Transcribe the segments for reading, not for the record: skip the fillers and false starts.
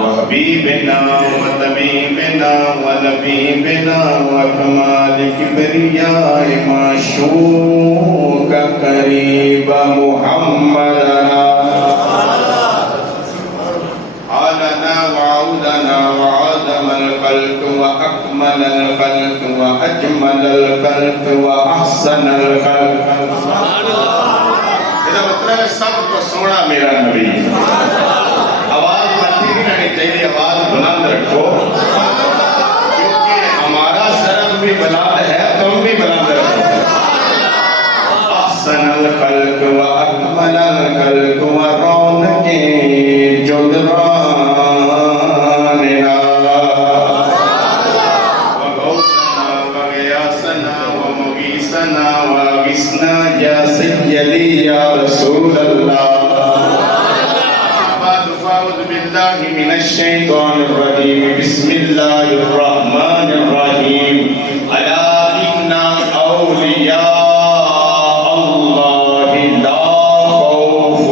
وحبيبنا وطبيبنا ولبيبنا وكمال كبرياء معشوق قريب محمدنا عالنا وعودنا وعظم الخلق وأكمل الخلق وأجمل الخلق وأحسن الخلق. إذا مطلب سب کو سونا میرا نبی. آواز مٹی نہیں رہنی چاہیے, آواز بلند رکھو, کیونکہ ہمارا سرم بھی بلند ہے, تم بھی بلند رکھو. احسن الخلق و اکمل الخلق و رونق جدراننا و غوثنا و غیاثنا و مغیثنا و اغثنا یا سیدی یا رسول اللہ. من الشيطان الرجيم. بسم الله الرحمن الرحيم. ألا إن أولياء الله لا خوف.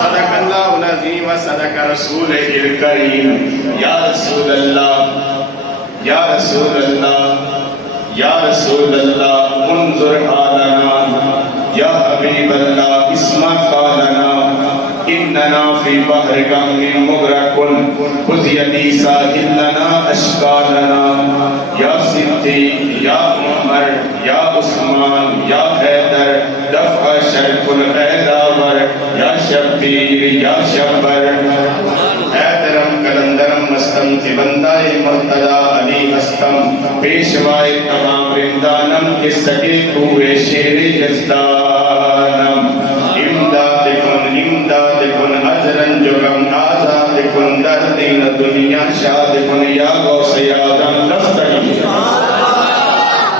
صدق الله العظيم وصدق رسوله الكريم. يا رسول الله يا رسول الله يا رسول الله انظر حالنا. يا حبيب الله اسمع قالنا. إننا في بحر غم مغرق خذ يدي ساحل لنا أشكالنا. يا صديق يا عمر يا عثمان يا حيدر دفع شرف الغيراور يا شبير يا شبر. حیدرم کلندرم مستم کی بندائے مرتضی علی استم پیشوائے تمام رندانم کے سگے کوئے شیر یزدانم. امداد کن اجرن جگم آزاد کن در دین دنیا شاد کن یا غوث آدم دستگی.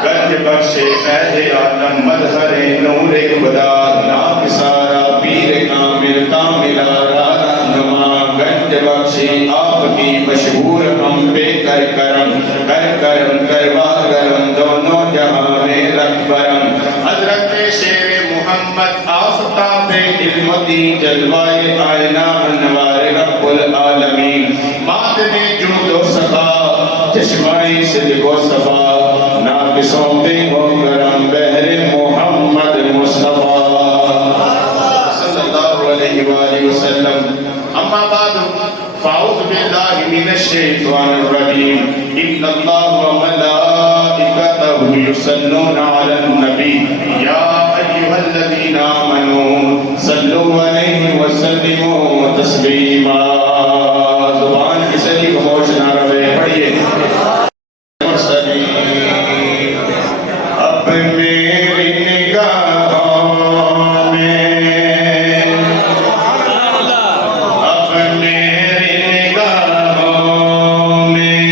گرج بخش فیض عالم مظہر نور خدا ناک سارا پیر کامل کامل رہنما. گنج بخشی آپ کی مشہور ہم پہ کر کرم کروا گرم دونوں جہاں میں رکھ برم. حضرت شیر محمد آفتاب علمتی جلوائے آئینہ انوار رب العالمین. مادن جود و صفا چشمائی صدق و صفا ناقصوں پہ ہو کرم بہر محمد مصطفیٰ صلی اللہ علیہ وآلہ وسلم. اما بعد فاعوذ باللہ من الشیطان الرجیم. ان اللہ وملائکتہ یصلون علی النبی یا ایھا الذین آمنوا صلوا علیہ وسلموا تسلیما. زبان کسی کی خاموش نہ رہے, پڑھیے. اب میری نگاہوں میں اب میری نگاہوں میں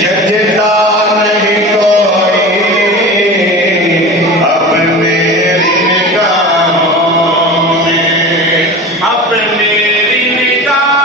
جھجھتا نہیں کوئی. اب میری نگاہوں میں اب میری نگاہ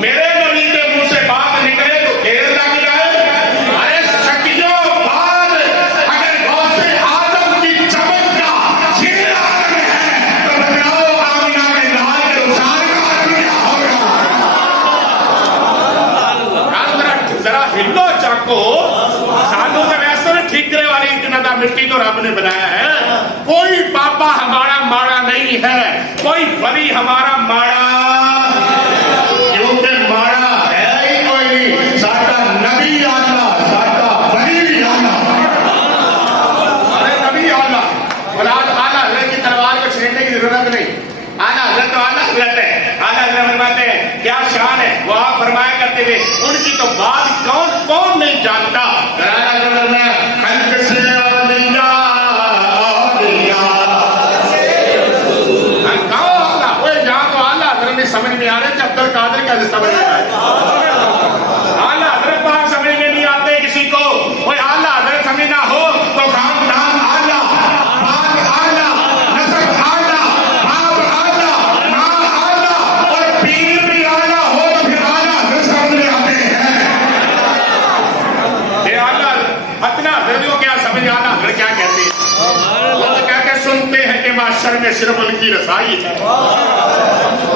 میرے نبی کے منہ سے بات نکلے تو ڈھیر لگ جائے. ارے صدیوں بعد اگر غوث آدم کی چمک کا یہ عالم ہے تو بتاؤ آمینہ میں لال کے رخسار کا عالم کیا ہوگا؟ ذرا ہلو چاکو. سانوں کا ویسے ٹھیکرے والی اتنا دا مٹی کو رب نے بنایا ہے. کوئی پاپا ہمارا ماڑا نہیں ہے, کوئی ولی ہمارا ماڑا, کیونکہ ماڑا ہے ہی کوئی نہیں. ساڈا نبی آلہ, ساڈا ولی بھی آلہ. ارے نبی آلہ, اولاد آلہ حضرت کی تلوار کو چھیڑنے کی ضرورت نہیں. آلہ حضرت تو آلہ حضرت ہے. آلہ حضرت فرماتے ہیں کیا شان ہے, وہ آپ فرمایا کرتے تھے ان کی تو بات کون نہیں جانتا. خلق سے سمجھ میں آ رہے تھے. عبد القادر کیسے سمجھ میں آئے؟ اعلیٰ حضرت پاک سمجھ میں نہیں آتے کسی کو. کوئی اعلیٰ حضرت سمجھنا ہو تو خاندان اعلیٰ, باپ اعلیٰ, نسب اعلیٰ, باپ اعلیٰ, ماں اعلیٰ اور پیر بھی اعلیٰ ہو تو پھر اعلیٰ حضرت سمجھ میں آتے ہیں. یہ اعلیٰ اتنا حضرت کو کیا سمجھ, اعلیٰ حضرت کیا کہتے ہیں؟ وہ تو کہتے سنتے ہیں کہ معاشر میں صرف ان کی رسائی ہے.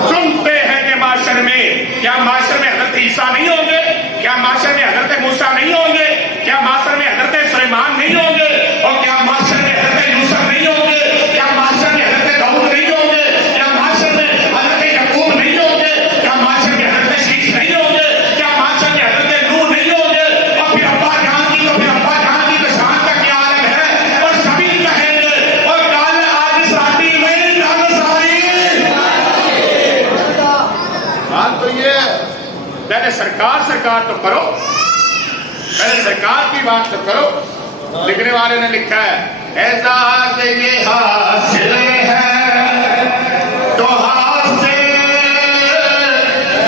سنتے ہیں کہ معاشر میں, کیا معاشر میں حضرت عیسیٰ نہیں ہوں گے؟ کیا معاشر میں حضرت موسیٰ نہیں ہوں گے؟ کیا معاشر میں حضرت سلیمان نہیں ہوں گے؟ اور کیا معاشر میں حضرت یوسف نہیں ہوں گے؟ کیا معاشر میں حضرت داؤد نہیں ہوں گے؟ کیا معاشر میں حضرت یعقوب نہیں ہوں گے؟ کیا معاشر میں حضرت شیش نہیں ہوں گے؟ کیا معاشر میں حضرت نوح نہیں ہوں گے؟ اور پھر ابا جان کی تو شان کا کیا عالم ہے. اور سبھی کہیں گے اور کل آج ساتھی میں کل ساری. بات تو یہ پہلے سرکار تو کرو, پہلے سرکار کی بات تو کرو. لکھنے والے نے لکھا ہے اعزاز یہ حاصل ہے تو حاصل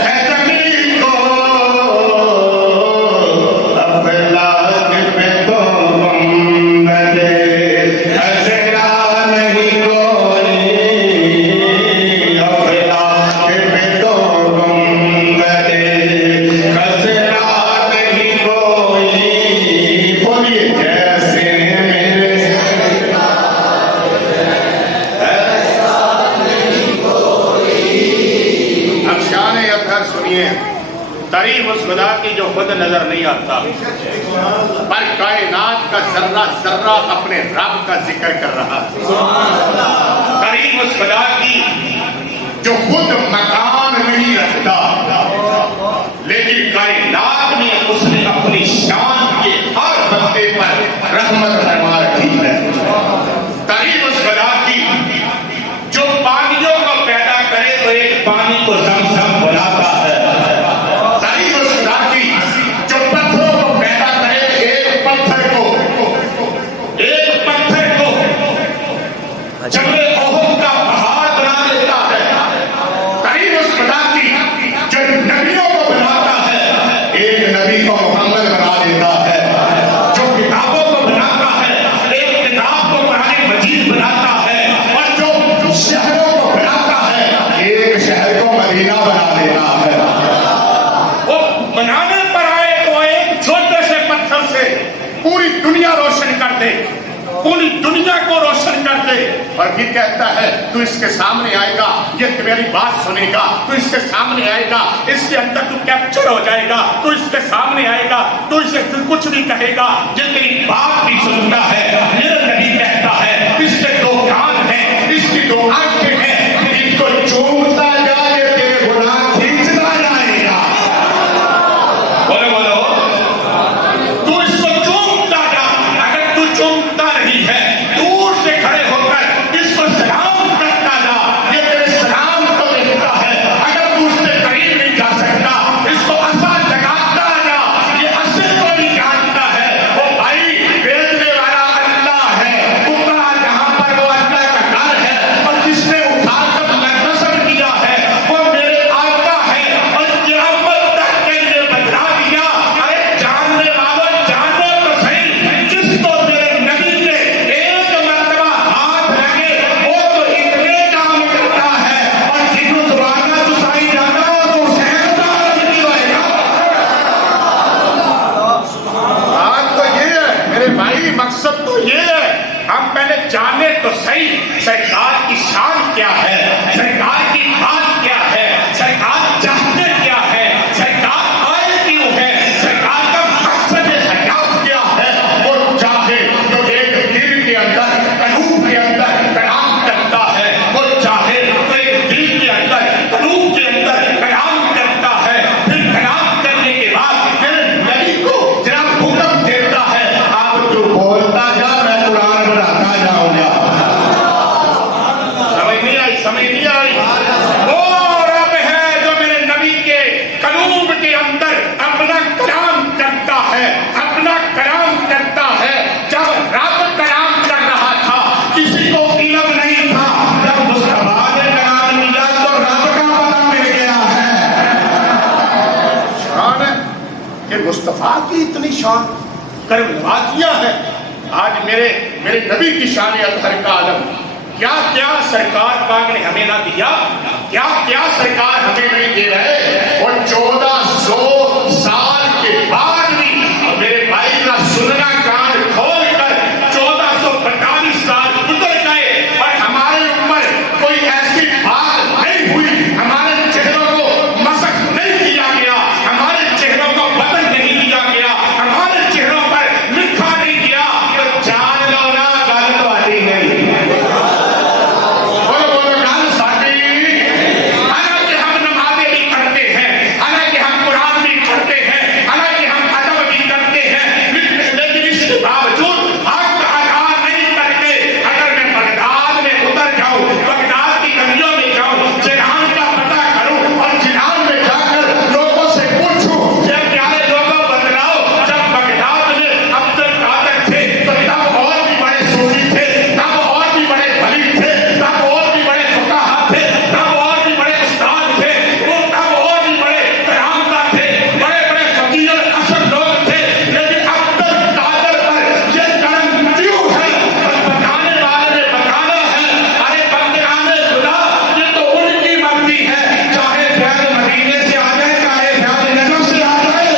ہے زمین کو, افلاک پہ تو گنبد خضرا نہیں کوئی, افلاک پہ تو گنبد خضرا نہیں کوئی. بولیے جیسے میرے اب شان اطہر سنیے. تعریف اس خدا کی جو خود نظر نہیں آتا پر کائنات کا ذرہ ذرہ اپنے رب کا ذکر کر رہا ہے. تعریف اس خدا کی جو خود مکان نہیں رکھتا لیکن کائنات میں اس نے اپنی شان کے ہر بندے پر رحمت فرما رکھی ہے. تعریف اس خدا کی جو پانیوں کو پیدا کرے تو ایک پانی کو زمزم بلاتا ہے. تعریف اس خدا کی جو پتھروں کو پیدا کرے ایک پتھر کو جبل احد کا پہاڑ بنا دیتا ہے. تعریف اس خدا کی جو نبیوں کو بناتا ہے ایک نبی کو محمد بنا دیتا ہے. جو کتابوں کو بناتا ہے ایک کتاب کو قرآن مجید بناتا ہے. اور جو شہروں کو بناتا ہے ایک شہر کو مدینہ بنا دیتا ہے. وہ بنانے پر آئے تو ایک چھوٹے سے پتھر سے پوری دنیا روشن کر دے, پوری دنیا کو روشن کر دے. اور پھر کہتا ہے تو اس کے سامنے آئے گا, یہ میری بات سنے گا, تو اس کے سامنے آئے گا, اس کے اندر تو کیپچر ہو جائے گا, تو اس کے سامنے آئے گا, تو اسے کچھ بھی کہے گا, یہ تیری بات بھی سنتا ہے. میرا نبی کہتا ہے اس کے دو کان ہیں, اس کی دو آنکھیں ہیں, اس کو چومتا جائے تیرے گناہ کھینچتا جائے گا. بولو بولو, تو اس کو چومتا جا. اگر تو چومتا نہیں ہے دور سے کھڑے ہو کر اس کو سلام کرتا جا, یہ تیرے سلام کو دیکھتا ہے. اگر تو اس سے قریب نہیں جا سکتا اس کو عصا لگاتا جا, یہ عصے کو بھی جانتا ہے. وہ بھائی بیچنے والا اللہ کہ مصطفیٰ کی اتنی شان کرم نوازیاں ہیں. آج میرے نبی کی شان اطہر کا عالم کیا کیا سرکار پاک نے ہمیں نہ دیا, کیا کیا سرکار ہمیں نہیں دے رہے. اور 1400 سال کے بعد بھی میرے بھائی کا سننا کان کھول کر 1442 سال گزر گئے اور ہمارے اوپر کوئی ایسی بات نہیں ہوئی, ہمارے چہروں کو مسخ نہیں کیا گیا, ہمارے چہروں کو بدل نہیں کیا گیا, ہمارے چہروں پر لکھا نہیں گیا. تو جان لو نا غلط والی نہیں. حالانکہ ہم نمازیں بھی پڑھتے ہیں, حالانکہ ہم قرآن بھی پڑھتے ہیں, حالانکہ ہم ادب بھی کرتے ہیں, لیکن اس کے باوجود حق ادا نہیں کرتے. اگر میں بغداد میں اتر جاؤں, بغداد کی گلیوں میں جاؤں, جہان کا پتہ کروں اور جہان میں جا کر لوگوں سے پوچھوں کہ پیارے لوگوں بتلاؤ, جب بغداد میں عبد القادر تھے تو تب اور بھی بڑے صوفی تھے, تب اور بھی بڑے ولی تھے, تب اور بھی بڑے فقہا تھے, تب اور بھی بڑے استاد تھے, وہ تب اور بھی بڑے کرامتا تھے, بڑے بڑے فقیر اصل لوگ تھے. لیکن عبد القادر پر یہ کرم کیوں ہے؟ بتانے والے نے بتانا ہے. ارے بندگان خدا, یہ تو ان کی مرضی ہے, چاہے فیض مدینے سے آ جائے, چاہے فیض نجف سے آ جائے.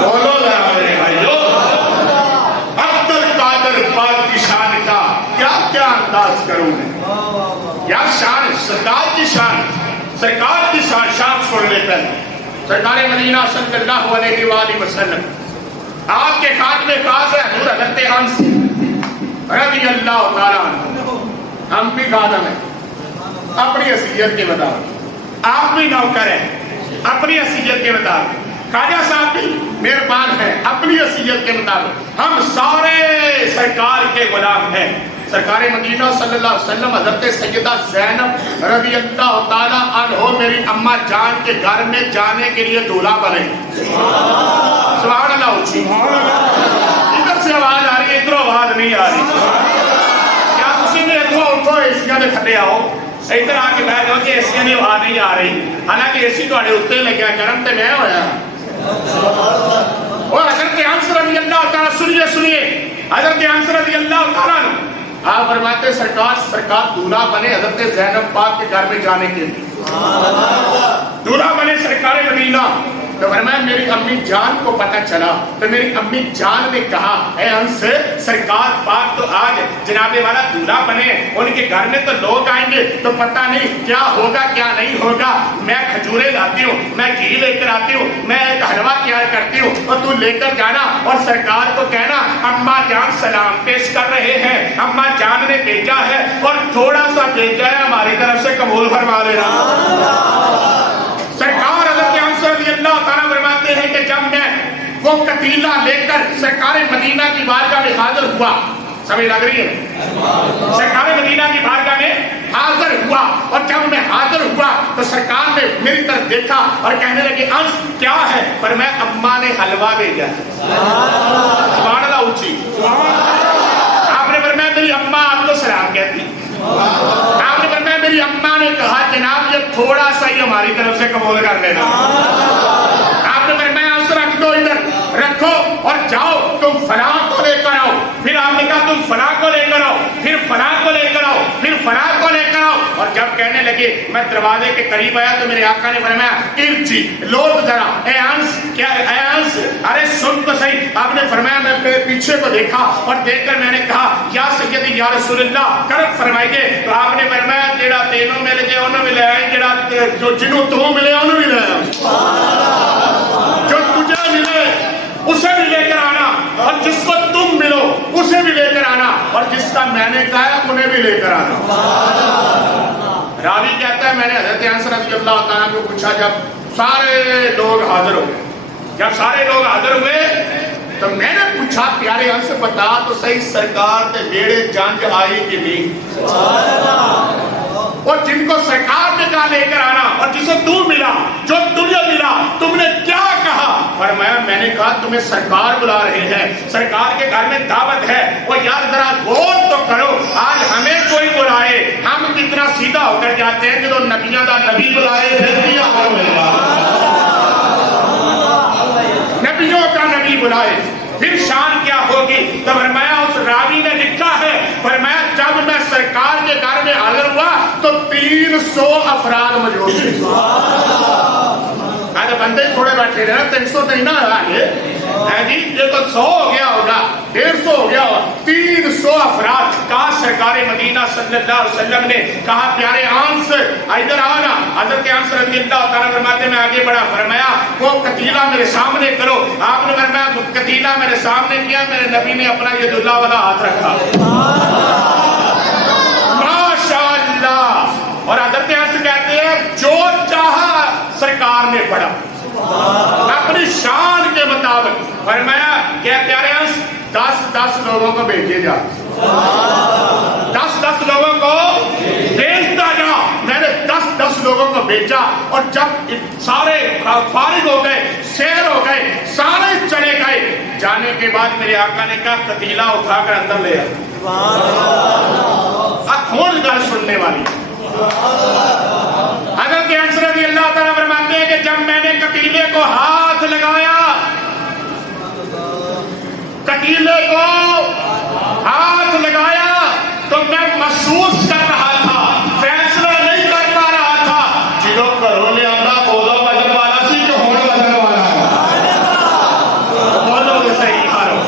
بولو ذرا میرے بھائیو, عبد القادر پاک کی شان کا کیا کیا انداز کروں میں. یا شان سرکار کی شان, سرکار کی شان سن لیتے ہیں. سرکار مدینہ صلی اللہ علیہ وآلہ وسلم آپ کے خاتمے خاص ہے حضور حضرت انس رضی اللہ تعالیٰ عنہ. ہم بھی خادم ہیں اپنی حیثیت کے مطابق, آپ بھی نوکر ہیں اپنی حیثیت کے مطابق, خواجہ صاحب بھی مہربان ہیں اپنی حیثیت کے مطابق. ہم سارے سرکار کے غلام ہیں. سرکار مدینہ صلی اللہ علیہ وسلم حضرت سیدہ زینب رضی اللہ تعالیٰ عنہ میری اماں جان کے گھر میں جانے کے لیے دولہا بنے. سبحان اللہ اچھی, ادھر سے آواز آ رہی ہے, ادھر آواز نہیں آ رہی. کیا کسی نے اٹھو ایسیاں دے تھلے آؤ, ادھر آ کے بیٹھ جاؤ کہ ایسیاں دی آواز نہیں آ رہی, حالانکہ ایسی تواڈے اوتے لگیا کرم تے میں ہویا. اور حضرت انس رضی اللہ تعالیٰ سنیے حضرت انس رضی اللہ تعالیٰ آپ فرماتے سرکار دولہا بنے حضرت زینب پاک کے گھر میں جانے کے لیے. دولہا بنے سرکار مدینہ. تو فرمایا میری امی جان کو پتہ چلا تو میری امی جان نے کہا اے انس, سرکار پاک تو آج جناب والا دولہا بنے, ان کے گھر میں تو لوگ آئیں گے تو پتہ نہیں کیا ہوگا کیا نہیں ہوگا. میں کھجورے لاتی ہوں, میں گھی لے کر آتی ہوں, میں ایک حلوہ تیار کرتی ہوں, اور تو لے کر جانا اور سرکار کو کہنا اماں جان سلام پیش کر رہے ہیں, اماں جان نے بھیجا ہے اور تھوڑا سا بھیجا ہے, ہماری طرف سے قبول فرما لینا. سرکار حضرت انس رضی اللہ تعالیٰ فرماتے ہیں کہ جب میں وہ کتیلہ لے کر سرکار مدینہ کی بارگاہ میں حاضر ہوا, سمجھ لگ رہی ہے, سرکار مدینہ کی بارگاہ میں حاضر ہوا, اور جب میں حاضر ہوا تو سرکار نے میری طرف دیکھا اور کہنے لگے انس کیا ہے, پر میں اماں نے حلوہ بھیجا. سبحان اللہ اونچی. آپ نے فرمایا میری اماں آپ کو سلام کہتی. آپ نے فرمایا میری اماں نے کہا جناب یہ تھوڑا سا ہی ہماری طرف سے قبول کر لینا. آپ نے فرمایا انس رکھ دو, ادھر رکھو اور جاؤ تم فلاں کو لے کر آؤ. پھر آپ نے کہا تم فلاں کو لے کر آؤ, پھر فلاں کو لے کر آؤ, پھر فلاں کو لے کر آؤ. اور جب کہنے لگے میں دروازے کے قریب آیا تو میرے آقا نے فرمایا ارجی لوٹ ذرا, اے انس کیا, اے انس ارے سن تو صحیح. آپ نے فرمایا میں پیچھے کو دیکھا اور دیکھ کر میں نے کہا یا سیدی یا رسول اللہ کرم فرمائیے. تو آپ نے فرمایا جڑا تینوں مل گئے انہوں ملے آئے, جڑا جو جنہوں تو ملے انہوں ملے آئے, جو تجھے ملے اسے بھی لے کر آنا, اور جس کو تم ملو اسے بھی لے کر آنا, اور جس کا میں نے کہا ہے انہیں بھی لے کر آنا. راوی کہتا ہے میں نے حضرت انس رضی اللہ تعالیٰ کو پوچھا جب سارے لوگ حاضر ہو گئے, جب سارے لوگ حاضر ہوئے تو میں نے پوچھا پیارے انس بتا تو صحیح سرکار تے بیڑے جنگ آئی کہ نہیں, اور جن کو سرکار نے کہا لے کر آنا اور جسے تم ملا جو تمہیں ملا تم نے کیا کہا. فرمایا میں نے کہا تمہیں سرکار بلا رہے ہیں, سرکار کے گھر میں دعوت ہے. اور یار ذرا غور تو کرو, آج ہمیں کوئی بلائے ہم کتنا سیدھا ہو کر جاتے ہیں, جو نبیوں کا نبی بلائے تو 300 افراد موجود تھے. آج بندے تھوڑے بیٹھے رہے 300 نہیں نہ آگے جی یہ تو 100 ہو گیا ہوگا 150 ہو گیا ہوگا. 300 افراد. کہا سرکار مدینہ صلی اللہ علیہ وسلم نے کہا پیارے آنس ادھر آنا. حضرت آنس رضی اللہ تعالیٰ فرماتے میں آگے بڑھا فرمایا وہ قتیلہ میرے سامنے کرو. آپ نے فرمایا قتیلہ میرے سامنے کیا میرے نبی نے اپنا یہ دلہ والا ہاتھ رکھا ماشاءاللہ. اور حضرت آنس کہتے ہیں جو چاہا سرکار نے پڑھا اپنی شان کے مطابق. فرمایا کیا پیارے آنس 10 لوگوں کو بھیجے جا 10 لوگوں کو بھیجتا جا. میں نے 10 لوگوں کو بھیجا اور جب سارے فارغ ہو گئے سیر ہو گئے سارے چلے گئے جانے کے بعد میرے آقا نے کہا قتیلہ اٹھا کر اندر لے کون گل سننے والی. حضرت انس رضی اللہ تعالیٰ فرماتے ہیں کہ جب میں نے قتیلے کو ہاتھ لگایا قتیلے کو ہاتھ لگایا تو میں محسوس کر رہا تھا فیصلہ نہیں کر پا رہا تھا. جنہوں کرو لے آنا بولو وزن والا سی جو ہونے وزن والا بولو کہ صحیح مارو.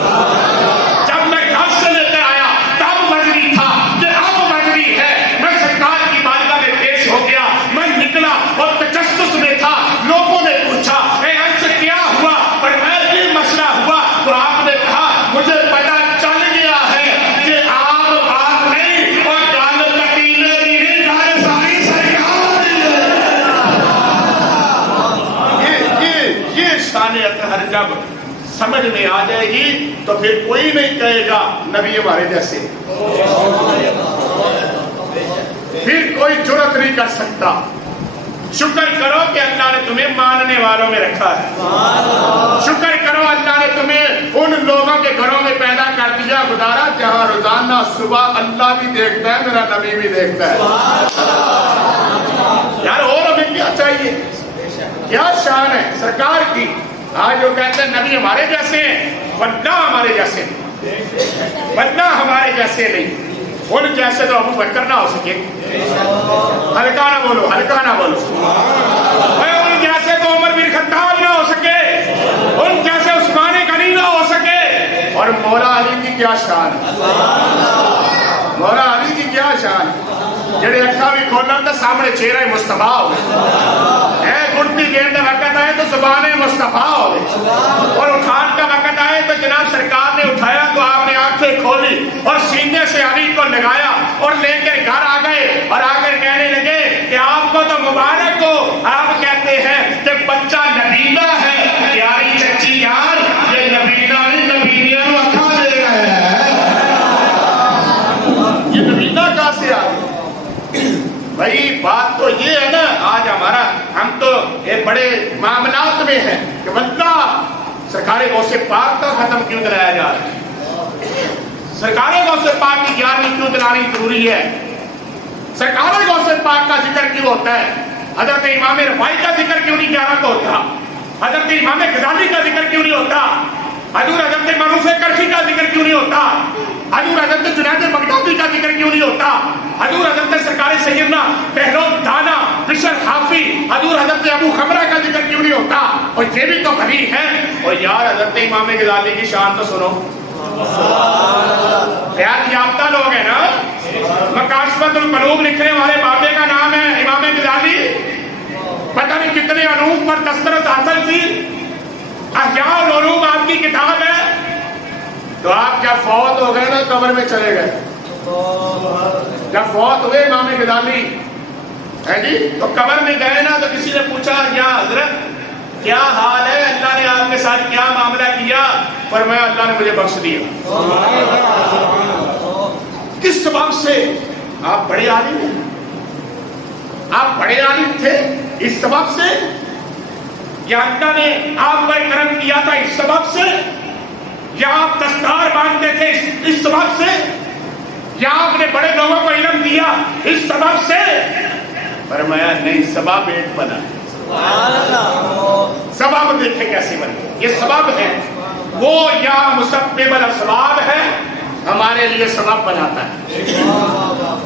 جب میں گھر سے لے کر آیا تب وزنی تھا کہ اب وزنی ہے. میں سرکار کی بارگاہ میں پیش ہو گیا. میں نکلا اور تجسس میں تھا. لوگوں نے پوچھا اے انس کیا ہوا پر میں یہ مسئلہ ہوا تو آپ نے کہا مجھے پتا چل گیا ہے کہ آپ بات نہیں اور گال قتیلے بھی نہیں گال ساری سرکار یہ شان اطہر جب سمجھ میں آ جائے گی تو پھر کوئی نہیں کہے گا نبی ہمارے جیسے. پھر کوئی جرت نہیں کر سکتا. شکر کرو کہ اللہ نے تمہیں ماننے والوں میں رکھا ہے. شکر کرو اللہ نے تمہیں ان لوگوں کے گھروں میں پیدا کر دیا گزارا جہاں روزانہ صبح اللہ بھی دیکھتا ہے میرا نبی بھی دیکھتا ہے. یار اور ہمیں کیا چاہیے. کیا شان ہے سرکار کی. آج جو کہتے ہیں نبی ہمارے جیسے ہیں ورنہ ہمارے جیسے ورنہ ہمارے جیسے نہیں. ان جیسے تو ابو بکر نہ ہو سکے. ہلکا نہ بولو ہلکا نہ بولو. ان جیسے تو عمر بن خطاب نہ ہو سکے. ان جیسے عثمان غنی نہ ہو سکے. اور مولا علی کی کیا شان ہے. مولا علی کی کیا شان ہے. جڑے اکھا بھی کھولن تو سامنے چہرہ مصطفیٰ ہوئے ہے. گھٹتی گیند وقت آئے تو زبان مصطفیٰ ہوئے. اور اٹھان کا وقت آئے تو جناب سرکار نے اٹھایا تو آپ نے آنکھیں کھولی اور سینے سے علی کو لگایا اور لے کر گھر آ گئے اور آ کر کہنے لگے کہ آپ کو تو مبارک ہو. آپ کہتے ہیں کہ بچہ نبینا ہے. پیاری چچی یار یہ نبینا نہیں نبینیا کو اکھا دے رہا ہے. یہ نبینا کہاں سے آ گئی. بھائی بات تو یہ ہے نا آج ہمارا ہم تو یہ بڑے معاملات میں ہیں کہ واللہ سرکار غوث پاک کا ختم کیوں دلایا جا رہا ہے. سرکار غوث پاک کی 11ویں کیوں دلانی ضروری ہے. سرکار غوث پاک کا ذکر کیوں ہوتا ہے. حضرت امام رفاعی کا ذکر کیوں نہیں 11 کو ہوتا. حضرت امام غزالی کا ذکر کیوں نہیں ہوتا. حضور حضرت معروف کرخی کا ذکر کیوں نہیں ہوتا. حضور حضرت جنید بغدادی کا ذکر کیوں نہیں ہوتا. حضور حضرت سرکار سیدنا بہلول دانا بشر حافی حضور حضرت ابو خمرہ کا ذکر کیوں نہیں ہوتا. اور یہ بھی تو ولی ہے. اور یار حضرت امام غزالی کی شان تو سنو. خیال یافتہ لوگ ہیں نا. مکاشفۃ القلوب لکھنے والے بابے کا نام ہے امام غزالی. پتہ نہیں کتنے علوم پر دسترس حاصل تھی. احیاء العلوم آپ کی کتاب ہے. تو آپ کیا فوت ہو گئے نا قبر میں چلے گئے. جب فوت ہوئے امام غزالی ہے جی تو قبر میں گئے نا تو کسی نے پوچھا یا حضرت کیا حال ہے اللہ نے آپ کے ساتھ کیا معاملہ کیا. فرمایا اللہ نے مجھے بخش دیا. کس سبب سے. آپ بڑے عالم ہیں. آپ بڑے عالم تھے اس سبب سے. یا اللہ نے آپ پر کرم کیا تھا اس سبب سے. یا آپ دستار باندھتے تھے اس سبب سے. یا آپ نے بڑے لوگوں کو علم دیا اس سبب سے. فرمایا نہیں سبب ایک بنا. سبب دیکھیں کیسے بنے. یہ سبب ہے وہ یا مسبب الاسباب ہے ہمارے لیے سبب بناتا ہے.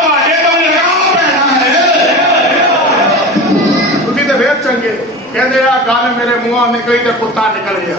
ਤੁਹਾਡੇ ਤੋਂ ਵੀ ਰਾਹ ਪੈਣਾ ਹੈ। ਤੁਸੀਂ ਤੇ ਫੇਰ ਚੰਗੇ ਕਹਿੰਦੇ ਆ ਗੱਲ ਮੇਰੇ ਮੂੰਹੋਂ ਨਿਕਲੀ ਤੇ ਕੁੱਤਾ ਨਿਕਲ ਗਿਆ।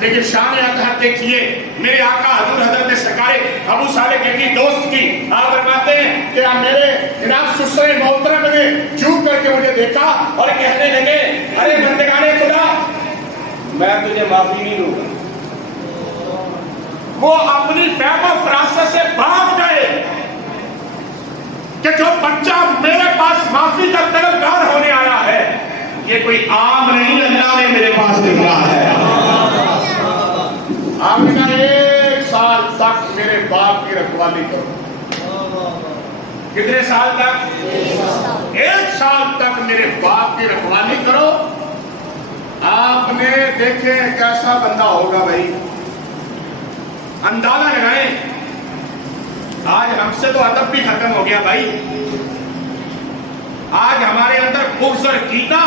لیکن شان اطہر دیکھیے میرے آقا حضور حضرت سرکار ابو صالح کی دوست کی آپ فرماتے ہیں کہ میرے جناب سسرے محترم نے جھوک کر کے مجھے دیکھا اور کہنے لگے ارے بندگان خدا میں تجھے معافی نہیں دوں گا. وہ اپنی فہم و فراست سے بھاگ گئے کہ جو بچہ میرے پاس معافی کا طلبگار ہونے آیا ہے یہ کوئی عام نہیں, اللہ نے میرے پاس بھیجا ہے. آپ نے کہا 1 سال تک میرے باپ کی رکھوالی کرو. کتنے سال تک؟ 1 سال تک میرے باپ کی رکھوالی کرو. آپ نے دیکھے کیسا بندہ ہوگا بھائی, اندازہ لگائیں. آج ہم سے تو ادب بھی ختم ہو گیا بھائی. آج ہمارے اندر بغض اور کینہ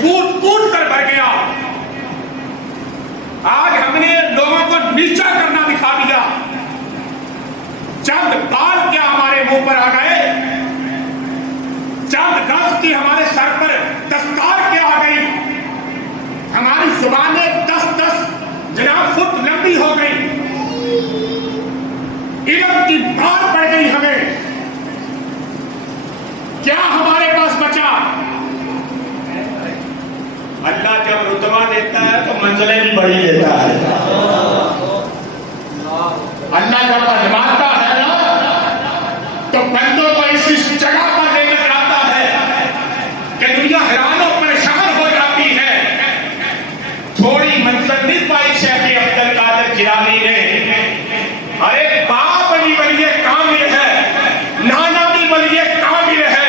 کوٹ کوٹ کر بھر گیا. آج ہم نے لوگوں کو نیچا کرنا دکھا دیا. چند بال کیا ہمارے منہ پر آ گئے, چند گز کی ہمارے سر پر دستار کیا آ گئی, ہماری زبانیں 10 جناب فٹ لمبی ہو گئی, علم کی بات پڑ گئی ہمیں. کیا ہمارے پاس بچا؟ اللہ جب رتبہ دیتا ہے تو منزلیں بھی بڑی دیتا ہے. اللہ جب آزماتا ہے نا تو بندوں کو اسی جگہ پر لے کر جاتا ہے کہ دنیا حیران و پریشان ہو جاتی ہے. تھوڑی منزل نہیں پائی شیخ عبد القادر جیلانی نے. ارے باپ بھی ولی کامل ہے, نانا بھی ولی کامل ہے,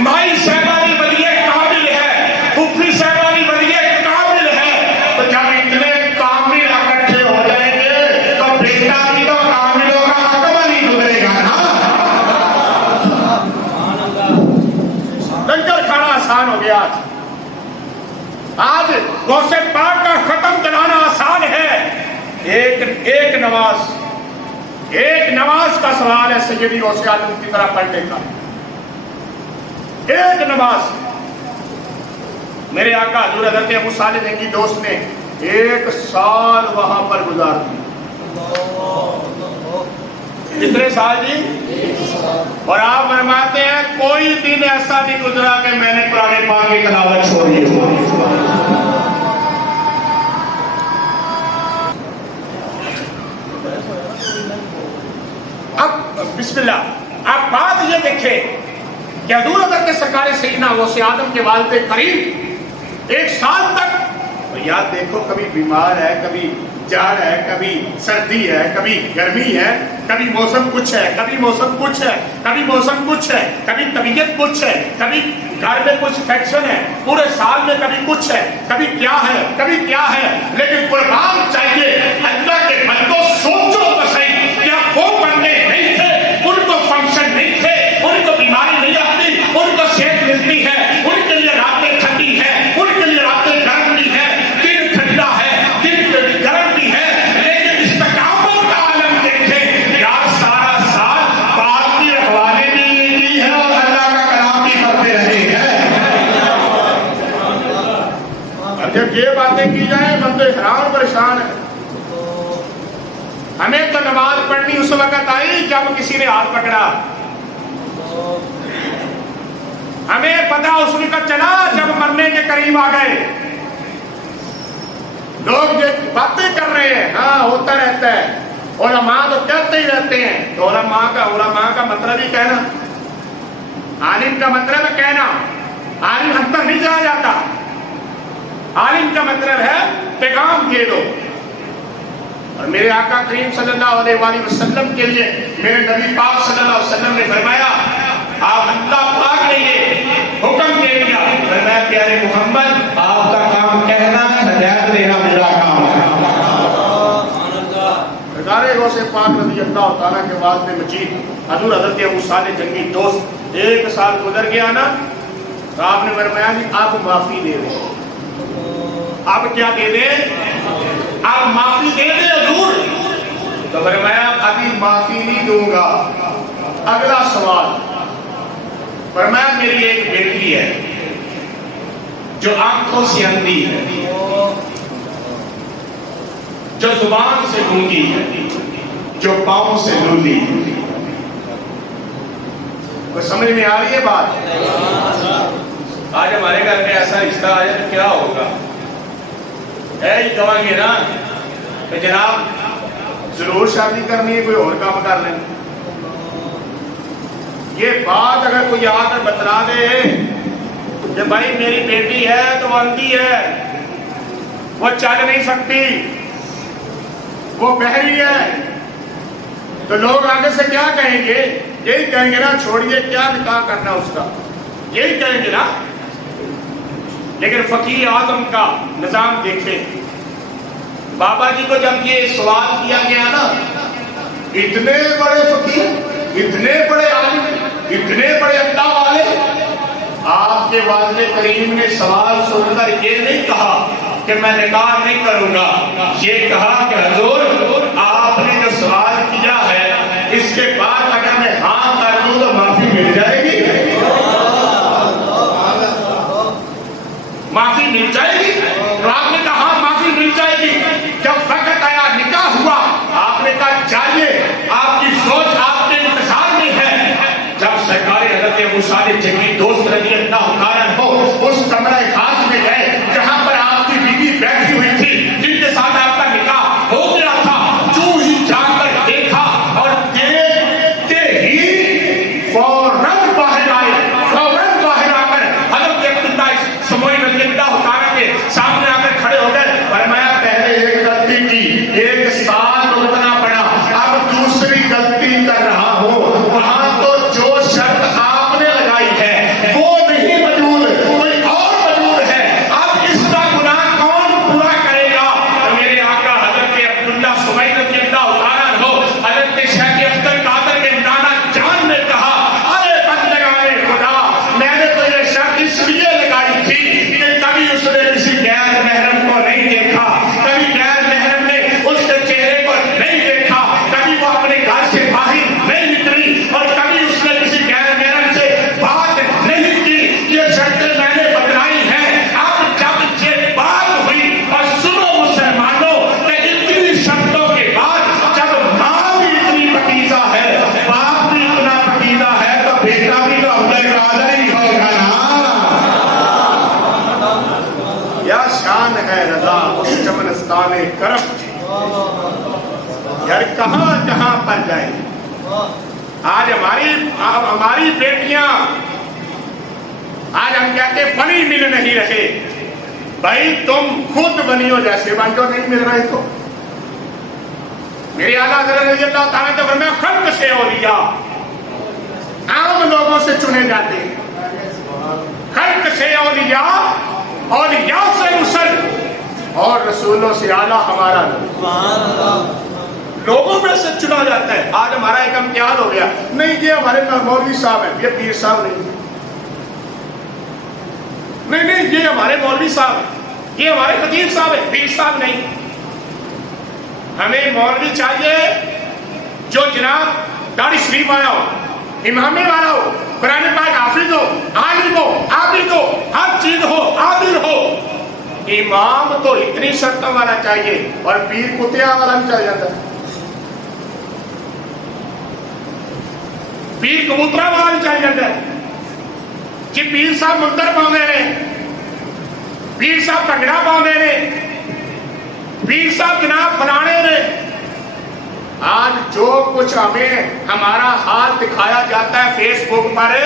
مائی صاحبانی ولی کامل ہے, پھوپھی صاحبانی ولی کامل ہے. تو جب اتنے کامل اکٹھے ہو جائیں گے تو بیٹا بھی تو کامل ہوگا, عقل نہیں گزرے گا نا. لنگر کھانا آسان ہو گیا. آج غوث پاک کا ختم کرانا آسان ہے. ایک نماز کا سوال ہے سیدی غوث اعظم کی طرح پڑھنے کا. ایک نماز. میرے آقا حضور حضرت ابو صالح کی دوست نے 1 سال وہاں پر گزار دی. کتنے سال جی؟ اور آپ فرماتے ہیں کوئی دن ایسا نہیں گزرا کہ میں نے قرآن پاک کی تلاوت چھوڑی ہو. اب بسم اللہ, آپ بات یہ دیکھیں کہ حضور حضرت سرکار سیدنا غوث اعظم کے والد کریم 1 سال تک یاد دیکھو, کبھی بیمار ہے, کبھی جاڑ ہے, کبھی سردی ہے, کبھی گرمی ہے, کبھی موسم کچھ ہے, کبھی موسم کچھ ہے, کبھی موسم کچھ ہے, کبھی طبیعت کچھ ہے, کبھی گھر میں کچھ فیکشن ہے, پورے سال میں کبھی کچھ ہے, کبھی کیا ہے, کبھی کیا ہے. لیکن قربان چاہیے اللہ کے بندوں, سوچو تو صحیح, کیا وہ بندے نہیں تھے, ان کو فنکشن نہیں تھے, ان کو بیماری نہیں آتی, ان کو صحت ملتی ہے, ان کے لیے راتیں ٹھنڈی ہے, ان کے لیے راتیں گرم بھی ہے, دن ٹھنڈا ہے, دن گرم بھی ہے, لیکن استقامت کا عالم دیکھیں یار. سارا سال باپ کی رکھوالی بھی کی ہے اور اللہ کا کلام بھی کرتے رہے ہیں. جب یہ باتیں کی جائیں بندے حیران پریشان ہیں. ہمیں تو نماز پڑھنی اس وقت آئی جب کسی نے ہاتھ پکڑا, ہمیں پتا اس وقت چلا جب مرنے کے قریب آ گئے. لوگ یہ باتیں کر رہے ہیں, ہاں ہوتا رہتا ہے, علماء تو کہتے ہی رہتے ہیں. تو علماء کا مطلب ہی کہنا, عالم کا مطلب کہنا. عالم حد تک نہیں جایا جاتا, عالم کا مطلب ہے پیغام دے دو. اور میرے آقا کریم صلی اللہ علیہ وآلہ وسلم کے لیے میرے نبی پاک صلی اللہ علیہ وسلم نے فرمایا, آپ اللہ پاک نے یہ حکم دے دیا, فرمایا پیارے محمد آپ کا کام کہنا ہے, ہدایت دینا میرا کام ہے. سرکار غوث پاک رضی اللہ تعالیٰ کے واسطے مجید حضور حضرت ابو صالح جنگی دوست 1 سال گزر گیا نا, تو آپ نے فرمایا کہ آپ معافی دے دیں. آپ کیا دے دیں؟ آپ معافی دے دیں حضور. تو فرمایا ابھی معافی نہیں دوں گا. اگلا سوال, فرمایا میری ایک بیٹی ہے جو آنکھوں سے اندھی ہے, جو زبان سے گونگی ہے، جو پاؤں سے لولی ہے۔ کوئی سمجھ میں آ رہی ہے بات؟ آج ہمارے گھر میں ایسا رشتہ آیا تو کیا ہوگا؟ ہی کہیں گے نا کہ جناب ضرور شادی کرنی ہے، کوئی اور کام کر لیں۔ یہ بات اگر کوئی آ کر بتلا دے کہ بھائی میری بیٹی ہے تو وہ اندھی ہے، وہ چل نہیں سکتی، وہ بہری ہے، تو لوگ آگے سے کیا کہیں گے؟ یہی کہیں گے نا چھوڑیے کیا نکاح کرنا اس کا، یہی کہیں گے نا۔ لیکن فقیر اعظم کا نظام دیکھیں، بابا جی کو جب یہ سوال کیا گیا نا، اتنے بڑے فقیر، اتنے بڑے عالم، اتنے بڑے اللہ والے، آپ کے والد کریم نے سوال سن کر یہ نہیں کہا کہ میں نکاح نہیں کروں گا، یہ کہا کہ حضور آپ نے جو سوال کیا ہے اس کے بعد اگر میں ہاں کر دوں تو معافی مل جائے گی، معافی مل جائے گی؟ تو آپ نے کہا ہاں معافی مل جائے گی۔ جب وقت آیا نکاح ہوا، آپ نے کہا جائیے، آپ کی سوچ آپ کے انتظار میں ہے۔ جب سرکار حضرت ابو صالح جنگی دوست رضی اللہ عنہ ہو اس کمرہ خاص میں گئے جہاں پر آپ کی بیوی بیٹھی ہوئی تھی، جن کے ساتھ آپ کا نکاح ہو گیا تھا، جو ہی جا کر دیکھا اور دیکھتے ہی فوراً باہر آئے، فوراً باہر آ کر حضرت عبداللہ سموئی رضی اللہ عنہ کے سامنے آ کر کھڑے ہو گئے، فرمایا پہلے ایک غلطی کی، ایک سال رکنا پڑا، اب دوسری غلطی کر رہا ہوں، وہاں تو جو شرط آپ نے لگائی ہے وہ نہیں موجود، کوئی اور موجود ہے، اب اس کا گناہ کون پورا کرے گا؟ تو میرے آقا حضرت عبداللہ سموئی رضی اللہ عنہ حضرت شیخ عبد القادر کے نانا جان نے کہا، ارے بندگان خدا، میں نے تو یہ شرط اس لیے لگائی تھی کہ کبھی اس نے کسی غیر محرم کو نہیں دیکھا، کبھی غیر محرم نے اس کے چہرے کو نہیں دیکھا، کبھی وہ اپنے گھر سے باہر نہیں نکلی اور کبھی اس نے کسی غیر محرم سے بات نہیں کی۔ یہ شرطیں میں نے بتلائی ہیں، اب جب یہ بات ہوئی اور سنو مسلمانوں کہ اتنی شرطوں کے بعد جب ماں بھی اتنی پکیزہ ہے، باپ بھی اتنا پکیزہ ہے، تو بیٹا بھی تو اپنے قادر ہی ہوگا نا۔ یا شان ہے رضا اس چمنستان کرم کی، یار کہاں جہاں پر جائیں۔ آج ہماری بیٹیاں، آج ہم کہتے بنی مل نہیں رہے، بھائی تم خود بنی ہو جیسے بن جو نہیں مل رہے تو۔ میرے اعلیٰ حضرت رضی اللہ تعالیٰ نے فرمایا خلق سے اولیاء عام لوگوں سے چنے جاتے ہیں، خلق سے اولیاء، اولیاء سے رسل، اور رسولوں سے اعلیٰ ہمارا نبی، لوگوں میں سے چنا جاتا ہے۔ آج ہمارا ایک امتیاز ہو گیا، نہیں یہ ہمارے مولوی صاحب ہیں، یہ پیر صاحب نہیں، نہیں یہ ہمارے مولوی صاحب ہیں، یہ ہمارے خطیب صاحب ہیں، پیر صاحب نہیں۔ ہمیں مولوی چاہیے جو جناب داڑھی شریف والا ہو، امامے والا ہو، قرآن پاک حافظ ہو، عالم ہو، عابد ہو، ہر چیز ہو، عادل ہو۔ امام تو اتنی شرطوں والا چاہیے اور پیر کتیا والا بھی چاہیے جاتا ہے، پیر کبوترا والا بھی چاہیے جاتا ہے کہ پیر صاحب منتر پاؤندے نے، پیر صاحب کنگڑا پاؤندے نے، پیر صاحب جناب فلانے نے۔ آج جو کچھ ہمیں ہمارا حال دکھایا جاتا ہے فیس بک پر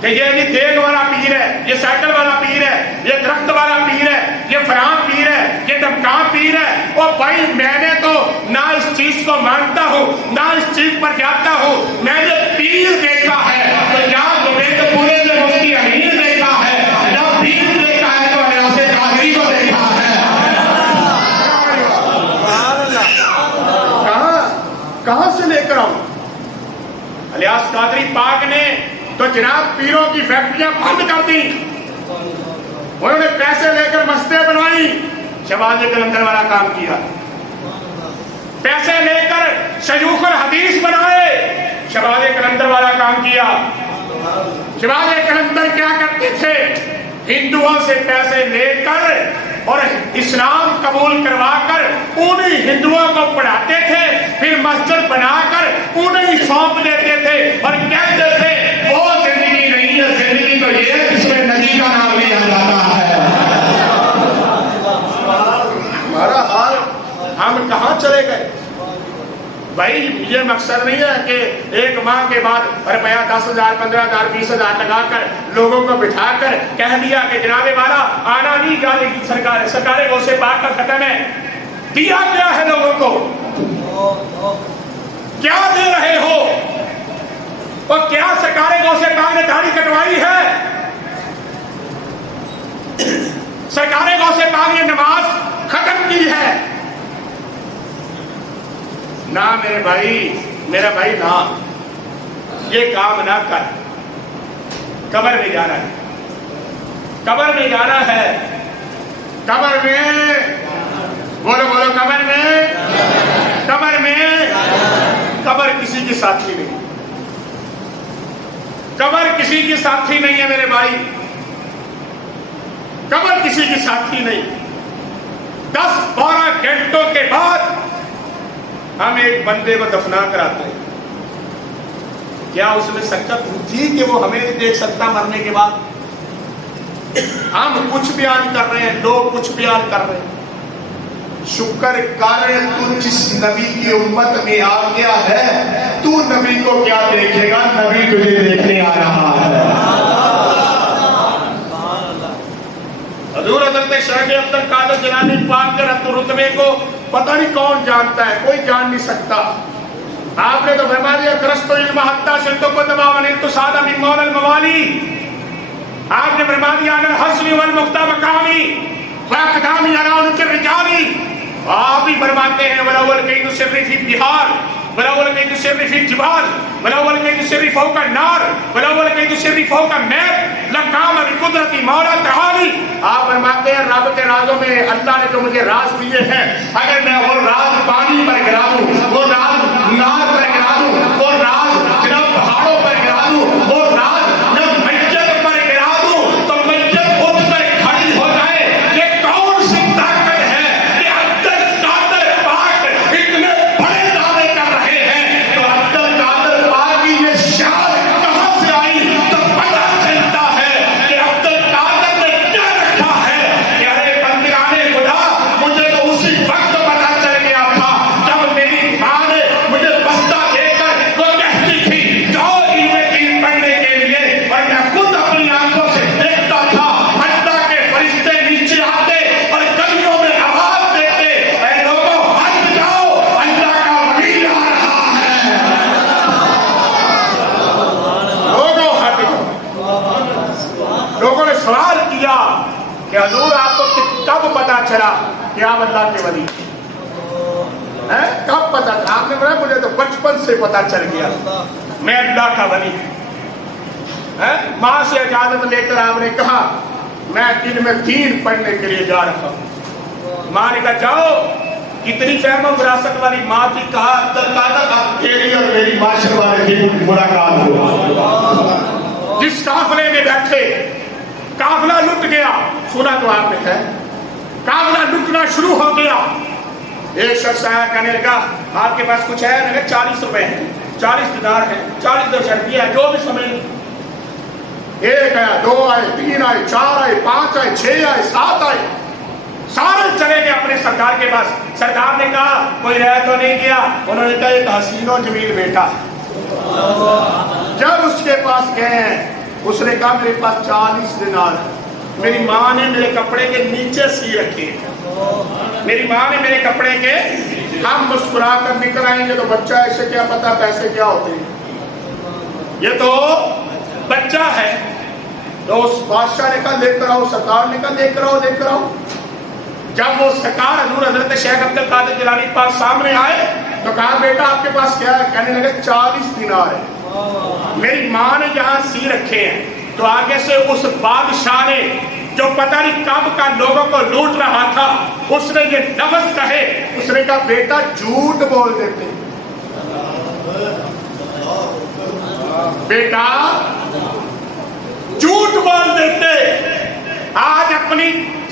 کہ یہ دیگ والا پیر ہے، یہ سائیکل والا پیر ہے، یہ درخت والا پیر ہے، یہ فرام پیر ہے، یہ دمکان پیر ہے، اور بھائی میں نے تو نہ اس چیز کو مانتا ہوں نہ اس چیز پر جاتا ہوں، میں نے پیر دیکھا ہے تو یا جنید پورے میں مفتی امیر دیکھا ہے، یا پیر دیکھا ہے تو ریاست قادری کو دیکھا ہے۔ کہاں سے لے کر آؤں؟ الیاس قادری پاک نے تو جناب پیروں کی فیکٹریاں بند کر دی، انہوں نے پیسے لے کر مسجدیں بنوائی، شہباز قلندر والا کام کیا، پیسے لے کر شیوخ الحدیث بنائے، شہباز قلندر والا کام کیا۔ شہباز قلندر کیا کرتے تھے؟ ہندوؤں سے پیسے لے کر اور اسلام قبول کروا کر انہیں ہندوؤں کو پڑھاتے تھے، پھر مسجد بنا کر انہیں سونپ دیتے تھے اور کہتے تھے وہ زندگی نہیں ہے، زندگی تو یہ ہے جس میں نبی کا نام لیا جاتا ہے۔ ہمارا حال ہم کہاں چلے گئے بھائی؟ یہ مقصد نہیں ہے کہ ایک ماہ کے بعد روپیہ 10,000 15,000 20,000 لگا کر لوگوں کو بٹھا کر کہہ دیا کہ جناب والا آنا نہیں جانے کی سرکار، سرکار غوث پاک کا ختم ہے۔ دیا کیا ہے لوگوں کو؟ کیا دے رہے ہو؟ اور کیا سرکار غوث پاک نے داڑھی کٹوائی ہے؟ سرکار غوث پاک نے نماز ختم کی ہے؟ نہ میرے بھائی، میرا بھائی نہ، یہ کام نہ کر۔ قبر میں جانا ہے، قبر میں جانا ہے، قبر میں بولو بولو، قبر میں، قبر میں، قبر کسی کی ساتھی نہیں، قبر کسی کی ساتھی نہیں ہے میرے بھائی، قبر کسی کی ساتھی نہیں۔ 10-12 گھنٹوں کے بعد ہم ایک بندے کو دفنا کر آتے ہیں، کیا اس میں سکت تھی کہ وہ ہمیں نہیں دیکھ سکتا مرنے کے بعد؟ ہم کچھ بیان کر رہے ہیں، لوگ کچھ بیان کر رہے ہیں۔ شکر کر تو جس نبی کی امت میں آ گیا ہے، تو نبی کو کیا دیکھے گا؟ نبی تجھے دیکھنے آ رہا ہے۔ حضور حضرت شیخ عبد القادر جیلانی پاک کے رتبے کو پتہ نہیں کون جانتا ہے، کوئی جان نہیں سکتا۔ آپ نے تو فرما دیا کرستو علم حتی شلتو کو تمام انتو سادہ من مولا الموالی۔ آپ نے فرما دیا انا الحسن والمقتہ مقامی واقدامی اران کے رجالی۔ آپ ہی فرماتے ہیں ولاول قید سری فی بہار ولاول قید سری فی جبال ولاول قید سری فوق النار ولاول قید سری فوق النار لقام بقدرتی مولا تعالی۔ آپ فرماتے ہیں رب کے رازوں میں اللہ نے جو مجھے راز دیے ہیں، اگر میں وہ راز پانی پر گرا دوں، وہ راز نار پر گرا دوں، وہ راز جناب پہاڑوں پر گرا دوں، وہ راز جب مسجد پر گرا دوں تو مسجد اٹھ کر کھڑی ہو جائے۔ یہ کون سی طاقت ہے کہ عبد القادر پاک اتنے بڑے دعوے کر رہے ہیں؟ تو عبد القادر پاک کی یہ شان کہاں سے آئی؟ تو پتہ چلتا ہے کہ عبد القادر نے کیا رکھا ہے کہ ارے بندگان خدا، مجھے تو اسی وقت پتہ چل گیا تھا جب میری ماں نے مجھے بستہ دے کر وہ کہتی تھی جاؤ علم دین پڑھنے کے لیے، اور میں خود اپنی آنکھوں سے دیکھتا تھا اللہ کے فرشتے نیچے آتے اور گلیوں میں آواز دیتے اے لوگوں ہٹ جاؤ، اللہ کا ولی آ رہا ہے۔ لوگوں ہٹ جاؤ۔ لوگوں نے سوال کیا کہ حضور آپ کو کب پتا چلا کہ آپ اللہ کے ولی ہیں؟ کب پتا تھا؟ آپ نے بولا مجھے تو بچپن سے پتا چل گیا میں اللہ کا ولی ہوں۔ ماں سے اجازت لے کر آپ نے کہا میں دن میں 3 پڑھنے کے لیے جا رہا ہوں۔ ماں نے کہا جاؤ، کتنی فہم و فراست والی ماں تھی۔ کہا عبد القادر اب تیری اور میری معاشر والے کی ملاقات ہو۔ جس قافلے میں بیٹھے قافلہ لٹ گیا، سنا تو آپ نے ہے، قافلہ لٹنا شروع ہو گیا۔ ایک شخص آیا کہنے لگا آپ کے پاس کچھ ہے؟ میں نے کہا 40 روپے ہیں، 40 دینار ہیں، 40 درہم ہے، جو بھی سمجھ۔ ایک آیا، 2 آئے، 3 آئے، 4 آئے، 5 آئے، 6 آئے، 7 آئے، سارے چلے گئے اپنے سرکار کے پاس۔ سرکار نے کہا کوئی رہ تو نہیں گیا؟ انہوں نے کہا ایک حسین و جمیل بیٹا۔ جب اس کے پاس گئے اس نے کہا میرے پاس 40 دینار ہے، میری ماں نے میرے کپڑے کے نیچے سی رکھے، میری ماں نے میرے کپڑے کے، ہم مسکرا کر نکل آئیں گے تو بچہ ایسے کیا پتا پیسے کیا ہوتے ہیں، یہ تو بچہ ہے۔ تو اس بادشاہ نے کہا لے کر آؤ، سرکار نے کہا لے کر آؤ لے کر آؤ۔ جب وہ سرکار حضور حضرت شیخ عبد القادر جیلانی پاک سامنے آئے تو کہا بیٹا آپ کے پاس کیا ہے؟ کہنے لگے 40 دینار ہے، میری ماں نے جہاں سی رکھے ہیں۔ تو آگے سے اس بادشاہ نے جو پتہ نہیں کب کا لوگوں کو لوٹ رہا تھا، اس نے یہ لفظ کہے، اس نے کہا بیٹا جھوٹ بول دیتے، بیٹا جھوٹ بول دیتے۔ آج اپنی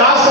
10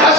10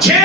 6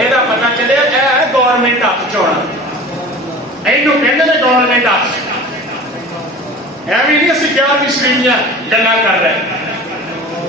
ਇਹਦਾ ਪਤਾ ਚੱਲਿਆ ਇਹ ਹੈ ਗਵਰਨਮੈਂਟ ਹੱਥ ਚੋਣਾ, ਇਹਨੂੰ ਕਹਿੰਦੇ ਨੇ ਗਵਰਨਮੈਂਟ ਹੱਥ। ਐਵੇਂ ਨਹੀਂ ਅਸੀਂ 11ਵੀਂ ਸ਼੍ਰੇਣੀਆਂ ਗੱਲਾਂ ਕਰ ਰਹੇ।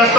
10